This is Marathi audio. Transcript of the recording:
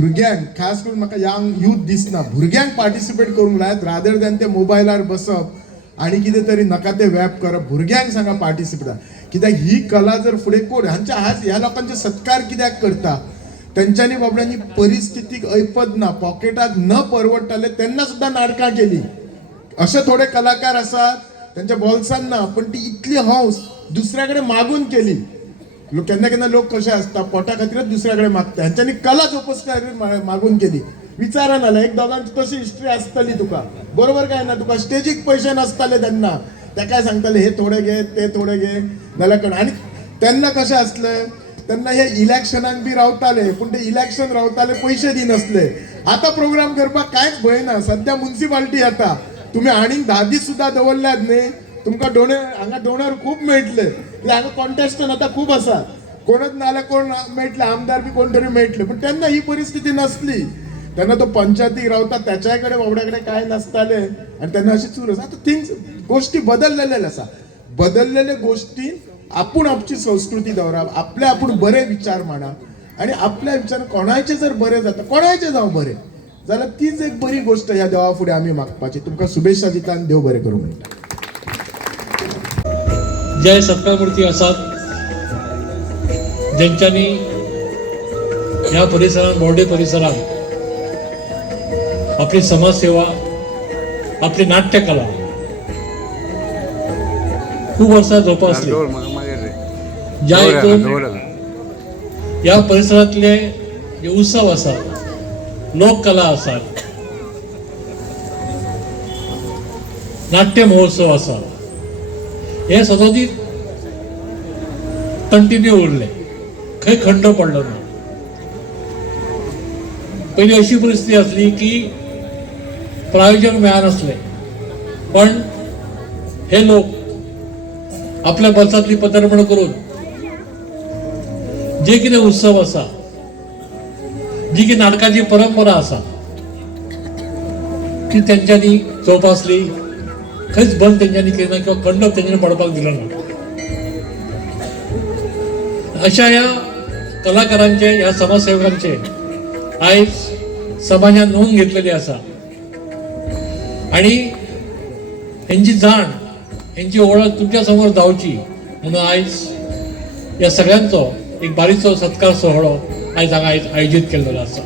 भुरग्यांक खास करून म्हाका यंग यूथ दिसना भुरग्यांक पार्टिसिपेट करूंक लायत रादर दॅन ते मोबायलार बसप आणि कितें तरी नाका ते वॅप करप भुरग्यांक सांगा पार्टिसिपेट कित्याक ही कला जर फुडें कोण हांच्या आज ह्या लोकांचे सत्कार कित्याक करता तेंच्यांनी बाबड्यांनी परिस्थितीक ऐपत ना पॉकेटाक न परवडटाले तेन्ना सुद्दां नाटकां केली असे थोडे कलाकार असतात त्यांच्या बोल्सान ना पण ती इतली हौस दुसऱ्याकडे मागून केली केन्ना केन्ना लोक कसे असतात पोटा खातीरच दुसऱ्याकडे मागता ह्यांच्यानी कला जोपासण्यासाठी मागून केली विचारा ना एक दोघांची तशी हिस्ट्री असतली तुका बरोबर काय ना तुका स्टेजीक पैसे नसताले त्यांना त्या काय सांगताले हे थोडे घे ते थोडे घे नाल्यार आणि त्यांना कशें असलें त्यांना हे इलेक्शनाक बी रावताले पण ते इलेक्शन रावताले पैसे दी नसले आता प्रोग्राम करपाक कांयच भंय ना सध्या म्युनिसिपालिटी येता तुम्ही आनीक 10 दीस सुद्धा दवरल्यात न्ही तुमकां हांगा डोनर खूब मेळटले हांगा कॉन्टेस्टंट आता खूब आसा कोणच नाल्यार कोण मेळटले आमदार बी कोण तरी मेळटले पण तेन्ना ही परिस्थिती नसली तेन्ना तो पंचायतीक रावता त्याच्या कडेन बाबड्या कडेन काय नसताले आणि तेन्ना अशी चूर आसा आता थिंग्स गोष्टी बदललेले आसा बदललेले गोष्टी आपूण आपची संस्कृती दवरप आपले आपूण बरे विचार मांडप आणि आपल्या विचार कोणाचे जर बरे जाता कोणाचे जावं बरे जाल्यार तीच एक बरी गोष्ट ह्या देवा फुडें आमी मागपाची तुमकां शुभेच्छा दिता आनी देव बरें करूं म्हणटा जे सत्कारमूर्ती आसात ज्यांच्यानी ह्या परिसरात बोर्डे परिसरात आपली समाजसेवा आपली नाट्यकला खूप वर्षां जोपासली ज्या हेतून या परिसरातले जे उत्सव आसात लोककला आसात नाट्य महोत्सव आसा हे सतत कंटिन्यू उरले खंय खंड पडलो ना पहिली अशी परिस्थिती असली की प्रायोजक मेळनासले पण हे लोक आपल्या बसातली पदरमण करून जे कितें उत्सव आसा जी की नाटकाची परंपरा आसा ती तेंच्यांनी जोपासली खंयच बंद तेंच्यांनी केली ना किंवा खंड तेंच्यांनी पडपाक दिलो ना अशा ह्या कलाकारांचे ह्या समाजसेवकांचे आयज समाजान नोंद घेतलेली आसा आणि हेंची जाण हेंची ओळख तुमच्या समोर जावची म्हणून आयज या सगळ्यांचो एक बारीकसो सत्कार सोहळो आयज हांगा आयोजीत केल्लो आसा.